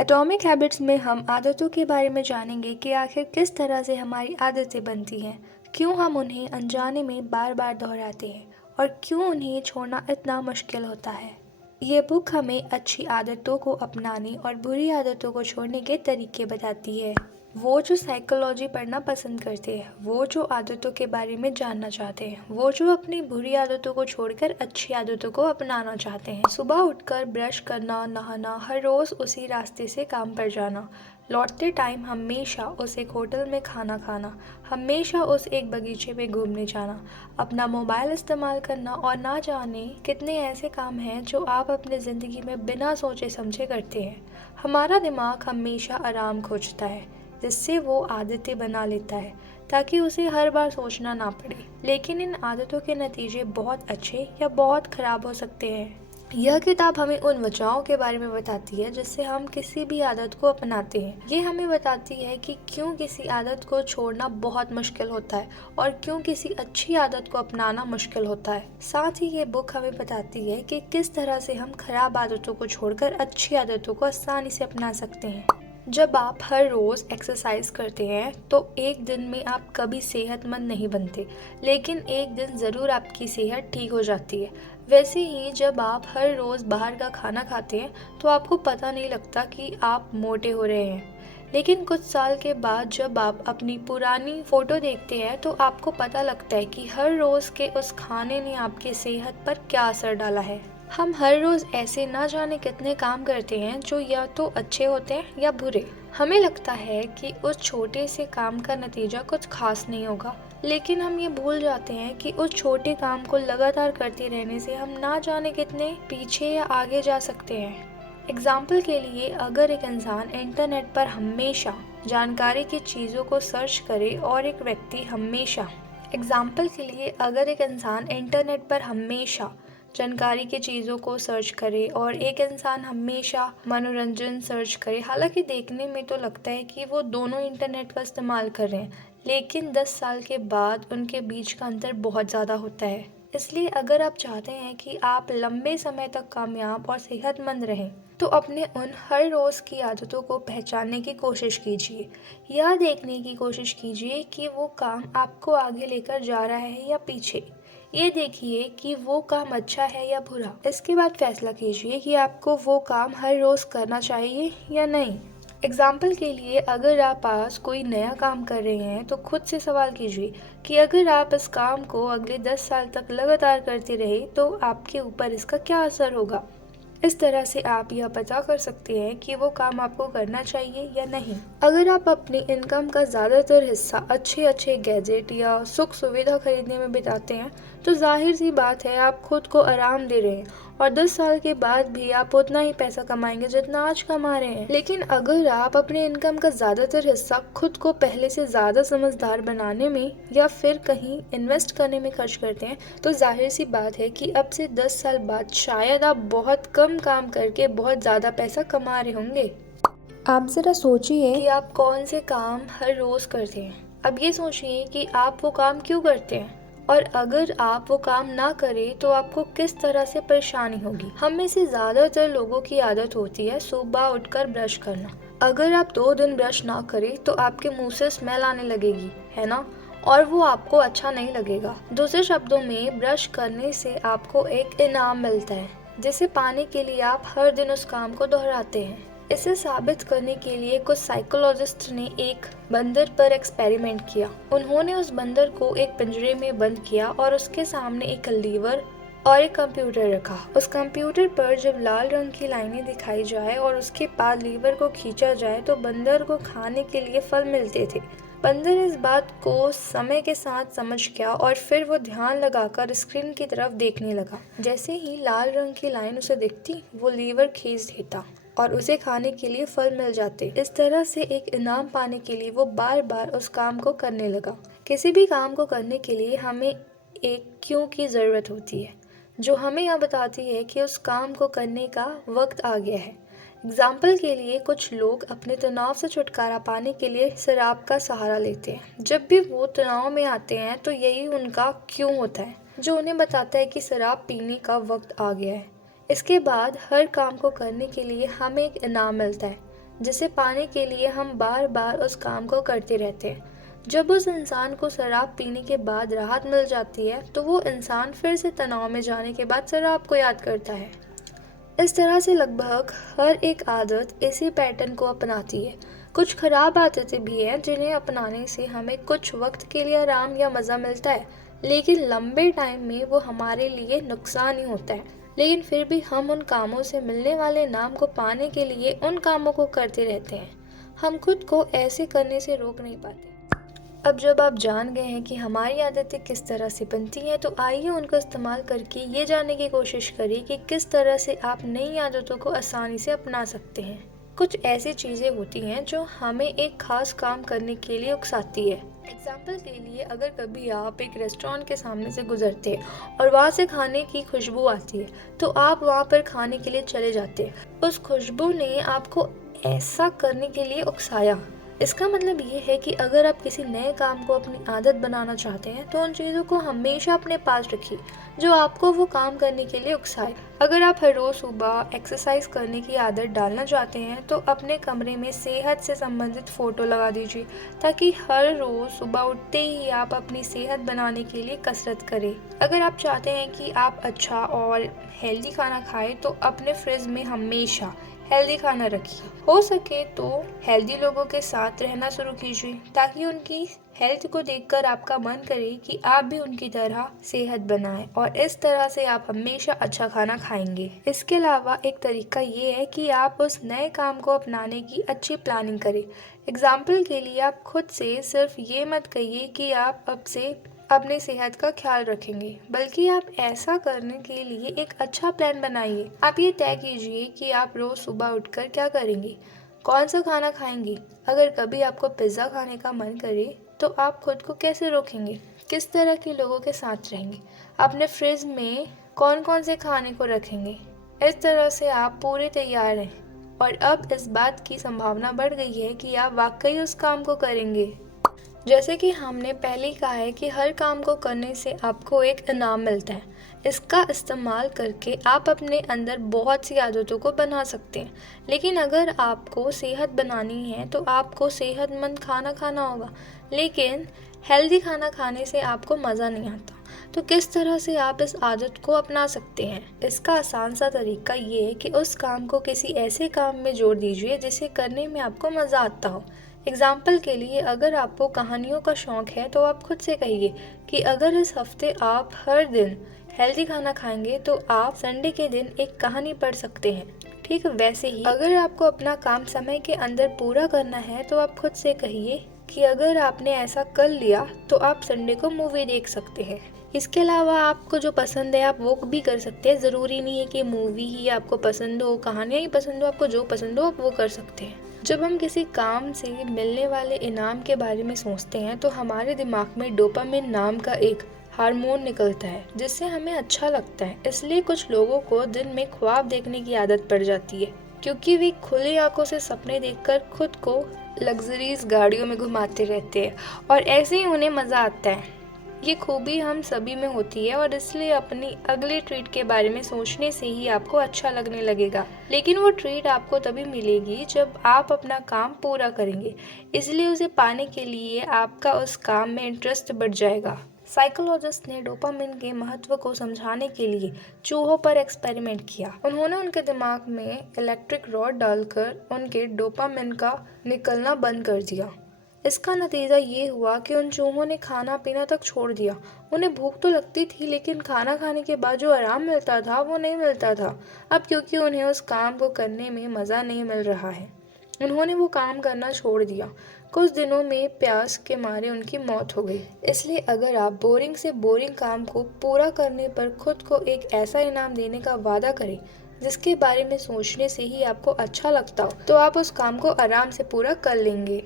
Atomic habits में हम आदतों के बारे में जानेंगे कि आखिर किस तरह से हमारी आदतें बनती हैं, क्यों हम उन्हें अनजाने में बार बार दोहराते हैं और क्यों उन्हें छोड़ना इतना मुश्किल होता है। ये बुक हमें अच्छी आदतों को अपनाने और बुरी आदतों को छोड़ने के तरीके बताती है। वो जो साइकोलॉजी पढ़ना पसंद करते हैं, वो जो आदतों के बारे में जानना चाहते हैं, वो जो अपनी बुरी आदतों को छोड़कर अच्छी आदतों को अपनाना चाहते हैं। सुबह उठकर ब्रश करना, नहाना, हर रोज़ उसी रास्ते से काम पर जाना, लौटते टाइम हमेशा उस एक होटल में खाना खाना, हमेशा उस एक बगीचे में घूमने जाना, अपना मोबाइल इस्तेमाल करना और ना जाने कितने ऐसे काम हैं जो आप अपनी ज़िंदगी में बिना सोचे समझे करते हैं। हमारा दिमाग हमेशा आराम खोजता है, जिससे वो आदतें बना लेता है ताकि उसे हर बार सोचना ना पड़े। लेकिन इन आदतों के नतीजे बहुत अच्छे या बहुत ख़राब हो सकते हैं। यह किताब हमें उन वजहों के बारे में बताती है जिससे हम किसी भी आदत को अपनाते हैं। ये हमें बताती है कि क्यों किसी आदत को छोड़ना बहुत मुश्किल होता है और क्यों किसी अच्छी आदत को अपनाना मुश्किल होता है। साथ ही ये बुक हमें बताती है कि किस तरह से हम खराब आदतों को छोड़कर अच्छी आदतों को आसानी से अपना सकते हैं। जब आप हर रोज़ एक्सरसाइज करते हैं तो एक दिन में आप कभी सेहतमंद नहीं बनते, लेकिन एक दिन ज़रूर आपकी सेहत ठीक हो जाती है। वैसे ही जब आप हर रोज़ बाहर का खाना खाते हैं तो आपको पता नहीं लगता कि आप मोटे हो रहे हैं, लेकिन कुछ साल के बाद जब आप अपनी पुरानी फ़ोटो देखते हैं तो आपको पता लगता है कि हर रोज़ के उस खाने ने आपकी सेहत पर क्या असर डाला है। हम हर रोज़ ऐसे ना जाने कितने काम करते हैं जो या तो अच्छे होते हैं या बुरे। हमें लगता है कि उस छोटे से काम का नतीजा कुछ खास नहीं होगा, लेकिन हम ये भूल जाते हैं कि उस छोटे काम को लगातार करते रहने से हम ना जाने कितने पीछे या आगे जा सकते हैं। एग्जाम्पल के लिए, अगर एक इंसान इंटरनेट पर हमेशा जानकारी की चीज़ों को सर्च करे और एक व्यक्ति हमेशा जानकारी की चीज़ों को सर्च करे और एक इंसान हमेशा मनोरंजन सर्च करे, हालांकि देखने में तो लगता है कि वो दोनों इंटरनेट का इस्तेमाल कर रहे हैं, लेकिन 10 साल के बाद उनके बीच का अंतर बहुत ज़्यादा होता है। इसलिए अगर आप चाहते हैं कि आप लंबे समय तक कामयाब और सेहतमंद रहें, तो अपने उन हर रोज़ की आदतों को पहचानने की कोशिश कीजिए। यह देखने की कोशिश कीजिए कि वो काम आपको आगे लेकर जा रहा है या पीछे। ये देखिए कि वो काम अच्छा है या बुरा। इसके बाद फैसला कीजिए कि आपको वो काम हर रोज़ करना चाहिए या नहीं। एग्जाम्पल के लिए, अगर आप आज कोई नया काम कर रहे हैं तो खुद से सवाल कीजिए कि अगर आप इस काम को अगले 10 साल तक लगातार करते रहे तो आपके ऊपर इसका क्या असर होगा। इस तरह से आप यह पता कर सकते हैं कि वो काम आपको करना चाहिए या नहीं। अगर आप अपनी इनकम का ज़्यादातर हिस्सा अच्छे गैजेट या सुख सुविधा खरीदने में बिताते हैं, तो जाहिर सी बात है आप खुद को आराम दे रहे हैं और 10 साल के बाद भी आप उतना ही पैसा कमाएंगे जितना आज कमा रहे हैं। लेकिन अगर आप अपने इनकम का ज़्यादातर हिस्सा खुद को पहले से ज़्यादा समझदार बनाने में या फिर कहीं इन्वेस्ट करने में खर्च करते हैं, तो जाहिर सी बात है कि अब से 10 साल बाद शायद आप बहुत कम काम करके बहुत ज़्यादा पैसा कमा रहे होंगे। आप ज़रा सोचिए कि आप कौन से काम हर रोज़ करते हैं। अब ये सोचिए कि आप वो काम क्यों करते हैं, और अगर आप वो काम ना करें तो आपको किस तरह से परेशानी होगी। हम में से ज़्यादातर लोगों की आदत होती है सुबह उठकर ब्रश करना। अगर आप 2 दिन ब्रश ना करें तो आपके मुंह से स्मेल आने लगेगी, है ना, और वो आपको अच्छा नहीं लगेगा। दूसरे शब्दों में, ब्रश करने से आपको एक इनाम मिलता है जिसे पाने के लिए आप हर दिन उस काम को दोहराते हैं। इसे साबित करने के लिए कुछ साइकोलॉजिस्ट ने एक बंदर पर एक्सपेरिमेंट किया। उन्होंने उस बंदर को एक पिंजरे में बंद किया और उसके सामने एक लीवर और एक कंप्यूटर रखा। उस कंप्यूटर पर जब लाल रंग की लाइनें दिखाई जाए और उसके बाद लीवर को खींचा जाए तो बंदर को खाने के लिए फल मिलते थे। बंदर इस बात को समय के साथ समझ गया और फिर वो ध्यान लगाकर स्क्रीन की तरफ देखने लगा। जैसे ही लाल रंग की लाइन उसे दिखती, वो लीवर खींच देता और उसे खाने के लिए फल मिल जाते। इस तरह से एक इनाम पाने के लिए वो बार बार उस काम को करने लगा। किसी भी काम को करने के लिए हमें एक क्यों की ज़रूरत होती है, जो हमें यह बताती है कि उस काम को करने का वक्त आ गया है। एग्जाम्पल के लिए, कुछ लोग अपने तनाव से छुटकारा पाने के लिए शराब का सहारा लेते हैं। जब भी वो तनाव में आते हैं तो यही उनका क्यों होता है, जो उन्हें बताता है कि शराब पीने का वक्त आ गया है। इसके बाद हर काम को करने के लिए हमें एक इनाम मिलता है, जिसे पाने के लिए हम बार बार उस काम को करते रहते हैं। जब उस इंसान को शराब पीने के बाद राहत मिल जाती है तो वो इंसान फिर से तनाव में जाने के बाद शराब को याद करता है। इस तरह से लगभग हर एक आदत इसी पैटर्न को अपनाती है। कुछ खराब आदतें भी हैं जिन्हें अपनाने से हमें कुछ वक्त के लिए आराम या मज़ा मिलता है, लेकिन लंबे टाइम में वो हमारे लिए नुकसान ही होता है। लेकिन फिर भी हम उन कामों से मिलने वाले इनाम को पाने के लिए उन कामों को करते रहते हैं। हम खुद को ऐसे करने से रोक नहीं पाते। अब जब आप जान गए हैं कि हमारी आदतें किस तरह से बनती हैं, तो आइए उनको इस्तेमाल करके ये जानने की कोशिश करिए कि किस तरह से आप नई आदतों को आसानी से अपना सकते हैं। कुछ ऐसी चीज़ें होती हैं जो हमें एक खास काम करने के लिए उकसाती है। एग्जाम्पल के लिए, अगर कभी आप एक रेस्टोरेंट के सामने से गुजरते हैं और वहाँ से खाने की खुशबू आती है, तो आप वहाँ पर खाने के लिए चले जाते हैं। उस खुशबू ने आपको ऐसा करने के लिए उकसाया। इसका मतलब ये है कि अगर आप किसी नए काम को अपनी आदत बनाना चाहते हैं तो उन चीज़ों को हमेशा अपने पास रखिए जो आपको वो काम करने के लिए उकसाए। अगर आप हर रोज़ सुबह एक्सरसाइज करने की आदत डालना चाहते हैं तो अपने कमरे में सेहत से संबंधित फ़ोटो लगा दीजिए, ताकि हर रोज़ सुबह उठते ही आप अपनी सेहत बनाने के लिए कसरत करें। अगर आप चाहते हैं कि आप अच्छा और हेल्दी खाना खाएं तो अपने फ्रिज में हमेशा हेल्दी खाना रखिए। हो सके तो हेल्दी लोगों के साथ रहना शुरू कीजिए, ताकि उनकी हेल्थ को देखकर आपका मन करे कि आप भी उनकी तरह सेहत बनाएं, और इस तरह से आप हमेशा अच्छा खाना खाएंगे। इसके अलावा एक तरीका ये है कि आप उस नए काम को अपनाने की अच्छी प्लानिंग करें। एग्जाम्पल के लिए, आप खुद से सिर्फ ये मत कहिए कि आप अब से अपने सेहत का ख्याल रखेंगे, बल्कि आप ऐसा करने के लिए एक अच्छा प्लान बनाइए। आप ये तय कीजिए कि आप रोज़ सुबह उठकर क्या करेंगे, कौन सा खाना खाएंगे। अगर कभी आपको पिज़्ज़ा खाने का मन करे तो आप खुद को कैसे रोकेंगे, किस तरह के लोगों के साथ रहेंगे, अपने फ्रिज में कौन कौन से खाने को रखेंगे। इस तरह से आप पूरे तैयार हैं, और अब इस बात की संभावना बढ़ गई है कि आप वाकई उस काम को करेंगे। जैसे कि हमने पहले ही कहा है कि हर काम को करने से आपको एक इनाम मिलता है। इसका इस्तेमाल करके आप अपने अंदर बहुत सी आदतों को बना सकते हैं। लेकिन अगर आपको सेहत बनानी है तो आपको सेहतमंद खाना खाना होगा, लेकिन हेल्दी खाना खाने से आपको मज़ा नहीं आता। तो किस तरह से आप इस आदत को अपना सकते हैं? इसका आसान सा तरीका ये है कि उस काम को किसी ऐसे काम में जोड़ दीजिए जिसे करने में आपको मज़ा आता हो। एग्जाम्पल के लिए, अगर आपको कहानियों का शौक है तो आप खुद से कहिए कि अगर इस हफ्ते आप हर दिन हेल्दी खाना खाएंगे तो आप संडे के दिन एक कहानी पढ़ सकते हैं। ठीक वैसे ही, अगर आपको अपना काम समय के अंदर पूरा करना है तो आप खुद से कहिए कि अगर आपने ऐसा कर लिया तो आप संडे को मूवी देख सकते हैं। इसके अलावा आपको जो पसंद है आप वो भी कर सकते हैं। ज़रूरी नहीं है कि मूवी ही आपको पसंद हो, कहानियाँ ही पसंद हो, आपको जो पसंद हो आप वो कर सकते हैं। जब हम किसी काम से मिलने वाले इनाम के बारे में सोचते हैं तो हमारे दिमाग में डोपामिन नाम का एक हार्मोन निकलता है जिससे हमें अच्छा लगता है। इसलिए कुछ लोगों को दिन में ख्वाब देखने की आदत पड़ जाती है, क्योंकि वे खुली आंखों से सपने देखकर खुद को लग्जरीज गाड़ियों में घुमाते रहते हैं और ऐसे ही उन्हें मज़ा आता है। ये खूबी हम सभी में होती है, और इसलिए अपनी अगले ट्रीट के बारे में सोचने से ही आपको अच्छा लगने लगेगा। लेकिन वो ट्रीट आपको तभी मिलेगी जब आप अपना काम पूरा करेंगे, इसलिए उसे पाने के लिए आपका उस काम में इंटरेस्ट बढ़ जाएगा। साइकोलॉजिस्ट ने डोपामिन के महत्व को समझाने के लिए चूहों पर एक्सपेरिमेंट किया। उन्होंने उनके दिमाग में इलेक्ट्रिक रॉड डालकर उनके डोपामिन का निकलना बंद कर दिया। इसका नतीजा ये हुआ कि उन चूहों ने खाना पीना तक छोड़ दिया। उन्हें भूख तो लगती थी, लेकिन खाना खाने के बाद जो आराम मिलता था वो नहीं मिलता था। अब क्योंकि उन्हें उस काम को करने में मज़ा नहीं मिल रहा है, उन्होंने वो काम करना छोड़ दिया। कुछ दिनों में प्यास के मारे उनकी मौत हो गई। इसलिए अगर आप बोरिंग से बोरिंग काम को पूरा करने पर खुद को एक ऐसा इनाम देने का वादा करें जिसके बारे में सोचने से ही आपको अच्छा लगता हो, तो आप उस काम को आराम से पूरा कर लेंगे।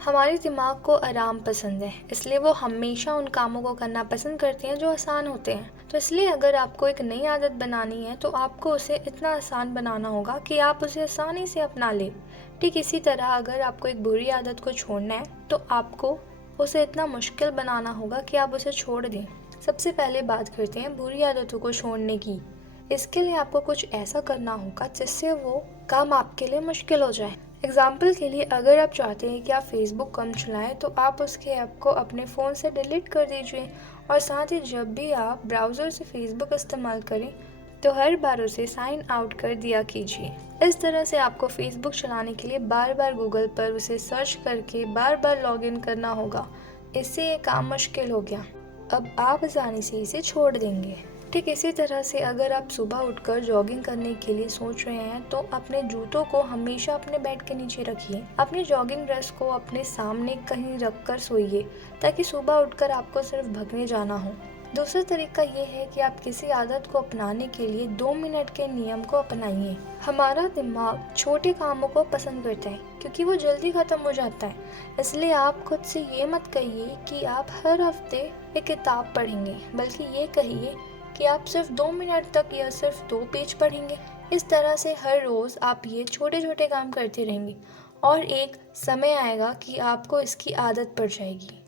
हमारे दिमाग को आराम पसंद है, इसलिए वो हमेशा उन कामों को करना पसंद करते हैं जो आसान होते हैं। तो इसलिए अगर आपको एक नई आदत बनानी है तो आपको उसे इतना आसान बनाना होगा कि आप उसे आसानी से अपना लें। ठीक इसी तरह अगर आपको एक बुरी आदत को छोड़ना है तो आपको उसे इतना मुश्किल बनाना होगा कि आप उसे छोड़ दें। सबसे पहले बात करते हैं बुरी आदतों को छोड़ने की। इसके लिए आपको कुछ ऐसा करना होगा जिससे वो काम आपके लिए मुश्किल हो जाए। एग्जाम्पल के लिए अगर आप चाहते हैं कि आप फेसबुक कम चलाएं तो आप उसके ऐप को अपने फ़ोन से डिलीट कर दीजिए और साथ ही जब भी आप ब्राउज़र से फेसबुक इस्तेमाल करें तो हर बार उसे साइन आउट कर दिया कीजिए। इस तरह से आपको फेसबुक चलाने के लिए बार बार गूगल पर उसे सर्च करके बार बार लॉगिन करना होगा। इससे ये काम मुश्किल हो गया। अब आप आसानी से इसे छोड़ देंगे। ठीक इसी तरह से अगर आप सुबह उठकर जॉगिंग करने के लिए सोच रहे हैं तो अपने जूतों को हमेशा अपने बेड के नीचे रखिए। अपने जॉगिंग ड्रेस को अपने सामने कहीं रखकर सोइए ताकि सुबह उठकर आपको सिर्फ भागने जाना हो। दूसरा तरीका ये है कि आप किसी आदत को अपनाने के लिए 2 मिनट के नियम को अपनाइए। हमारा दिमाग छोटे कामों को पसंद करता है क्योंकि वो जल्दी खत्म हो जाता है। इसलिए आप खुद से ये मत कहिए कि आप हर हफ्ते एक किताब पढ़ेंगे, बल्कि ये कहिए कि आप सिर्फ 2 मिनट तक या सिर्फ 2 पेज पढ़ेंगे। इस तरह से हर रोज़ आप ये छोटे छोटे काम करते रहेंगे और एक समय आएगा कि आपको इसकी आदत पड़ जाएगी।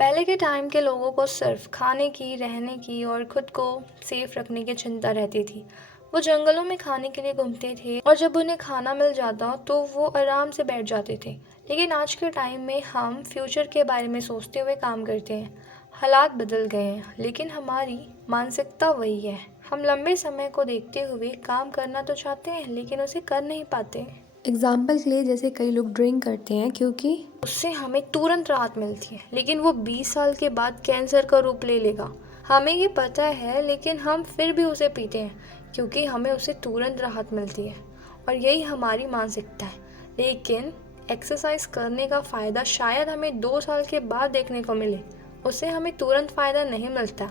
पहले के टाइम के लोगों को सिर्फ खाने की, रहने की और खुद को सेफ रखने की चिंता रहती थी। वो जंगलों में खाने के लिए घूमते थे और जब उन्हें खाना मिल जाता तो वो आराम से बैठ जाते थे। लेकिन आज के टाइम में हम फ्यूचर के बारे में सोचते हुए काम करते हैं। हालात बदल गए हैं लेकिन हमारी मानसिकता वही है। हम लंबे समय को देखते हुए काम करना तो चाहते हैं लेकिन उसे कर नहीं पाते। एग्जाम्पल के लिए जैसे कई लोग ड्रिंक करते हैं क्योंकि उससे हमें तुरंत राहत मिलती है, लेकिन वो 20 साल के बाद कैंसर का रूप ले लेगा। हमें ये पता है लेकिन हम फिर भी उसे पीते हैं क्योंकि हमें उससे तुरंत राहत मिलती है और यही हमारी मानसिकता है। लेकिन एक्सरसाइज करने का फ़ायदा शायद हमें 2 साल के बाद देखने को मिले, उससे हमें तुरंत फ़ायदा नहीं मिलता,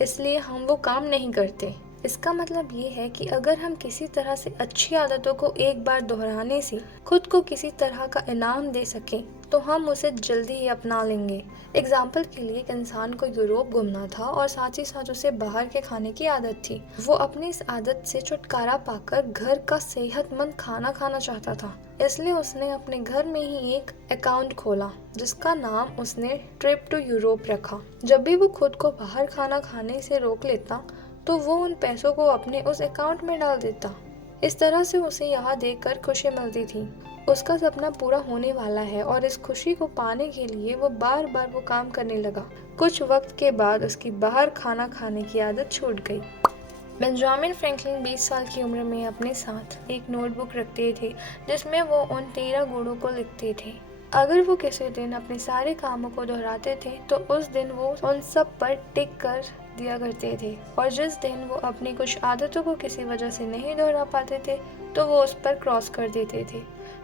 इसलिए हम वो काम नहीं करते। इसका मतलब ये है कि अगर हम किसी तरह से अच्छी आदतों को एक बार दोहराने से खुद को किसी तरह का इनाम दे सकें तो हम उसे जल्दी ही अपना लेंगे। एग्जाम्पल के लिए एक इंसान को यूरोप घूमना था और साथ ही साथ उसे बाहर के खाने की आदत थी। वो अपनी इस आदत से छुटकारा पाकर घर का सेहतमंद खाना खाना चाहता था, इसलिए उसने अपने घर में ही एक अकाउंट खोला जिसका नाम उसने ट्रिप टू यूरोप रखा। जब भी वो खुद को बाहर खाना खाने से रोक लेता तो वो उन पैसों को अपने उस अकाउंट में डाल देता। इस तरह से उसे यहाँ देखकर खुशी मिलती थी। उसका सपना पूरा होने वाला है और इस खुशी को पाने के लिए वो बार बार वो काम करने लगा। कुछ वक्त के बाद उसकी बाहर खाना खाने की आदत छूट गई। बेंजामिन फ्रैंकलिन 20 साल की उम्र में अपने साथ एक नोटबुक रखते थे जिसमें वो उन 13 गुणों को लिखते थे। अगर वो किसी दिन अपने सारे कामों को दोहराते थे तो उस दिन वो उन सब पर टिक कर दिया करते थे और जिस दिन वो अपनी कुछ आदतों को किसी वजह से नहीं दोहरा पाते थे तो वो उस पर क्रॉस कर देते थे।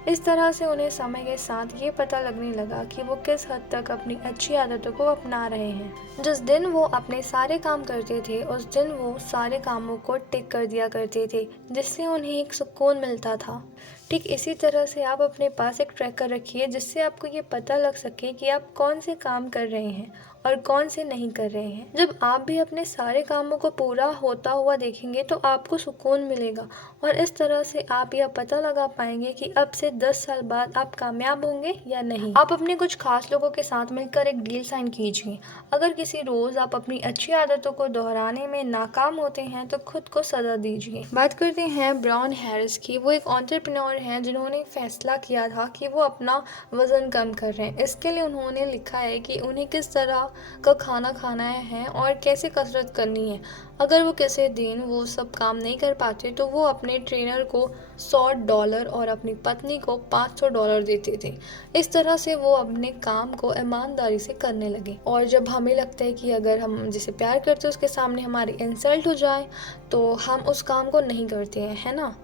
इस तरह से उन्हें समय के साथ ये पता लगने लगा कि वो किस हद तक अपनी अच्छी आदतों को अपना रहे हैं। जिस दिन वो अपने सारे काम करते थे उस दिन वो सारे कामों को टिक कर दिया करते थे जिससे उन्हें एक सुकून मिलता था। ठीक इसी तरह से आप अपने पास एक ट्रैकर रखिए जिससे आपको ये पता लग सके कि आप कौन से काम कर रहे हैं और कौन से नहीं कर रहे हैं। जब आप भी अपने सारे कामों को पूरा होता हुआ देखेंगे तो आपको सुकून मिलेगा और इस तरह से आप यह पता लगा पाएंगे कि अब से 10 साल बाद आप कामयाब होंगे या नहीं। आप अपने कुछ खास लोगों के साथ मिलकर एक डील साइन कीजिए। अगर किसी रोज आप अपनी अच्छी आदतों को दोहराने में नाकाम होते हैं तो खुद को सजा दीजिए। बात करते हैं ब्राउन हैरिस की। वो एक एंटरप्रेन्योर हैं जिन्होंने फैसला किया था कि वो अपना वजन कम कर रहे हैं। इसके लिए उन्होंने लिखा है कि उन्हें किस तरह का खाना खाना है और कैसे कसरत करनी है। अगर वो किसी दिन वो सब काम नहीं कर पाते तो वो अपने ट्रेनर को $100 और अपनी पत्नी को $500 देते थे। इस तरह से वो अपने काम को ईमानदारी से करने लगे। और जब हमें लगता है कि अगर हम जिसे प्यार करते हैं उसके सामने हमारी इंसल्ट हो जाए तो हम उस काम को नहीं करते हैं, है ना।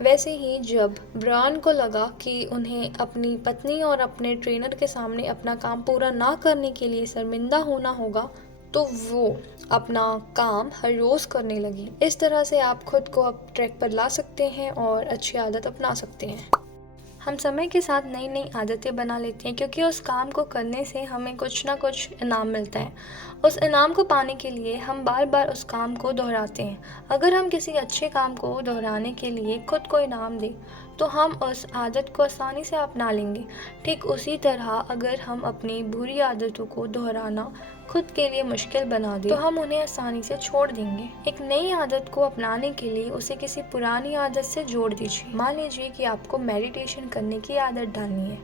वैसे ही जब ब्रायन को लगा कि उन्हें अपनी पत्नी और अपने ट्रेनर के सामने अपना काम पूरा ना करने के लिए शर्मिंदा होना होगा तो वो अपना काम हर रोज़ करने लगी। इस तरह से आप खुद को अब ट्रैक पर ला सकते हैं और अच्छी आदत अपना सकते हैं। हम समय के साथ नई नई आदतें बना लेते हैं क्योंकि उस काम को करने से हमें कुछ ना कुछ इनाम मिलता है। उस इनाम को पाने के लिए हम बार बार उस काम को दोहराते हैं। अगर हम किसी अच्छे काम को दोहराने के लिए खुद को इनाम दें तो हम उस आदत को आसानी से अपना लेंगे। ठीक उसी तरह अगर हम अपनी बुरी आदतों को दोहराना खुद के लिए मुश्किल बना दें तो हम उन्हें आसानी से छोड़ देंगे। एक नई आदत को अपनाने के लिए उसे किसी पुरानी आदत से जोड़ दीजिए। मान लीजिए कि आपको मेडिटेशन करने की आदत डालनी है।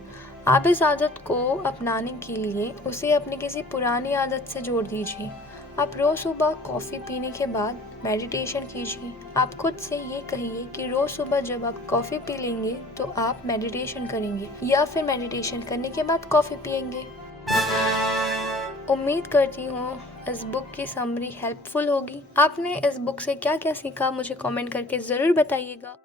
आप इस आदत को अपनाने के लिए उसे अपनी किसी पुरानी आदत से जोड़ दीजिए। आप रोज़ सुबह कॉफ़ी पीने के बाद मेडिटेशन कीजिए। आप खुद से ये कहिए कि रोज़ सुबह जब आप कॉफ़ी पी लेंगे तो आप मेडिटेशन करेंगे, या फिर मेडिटेशन करने के बाद कॉफ़ी पिएंगे। उम्मीद करती हूँ इस बुक की समरी हेल्पफुल होगी। आपने इस बुक से क्या क्या सीखा मुझे कमेंट करके ज़रूर बताइएगा।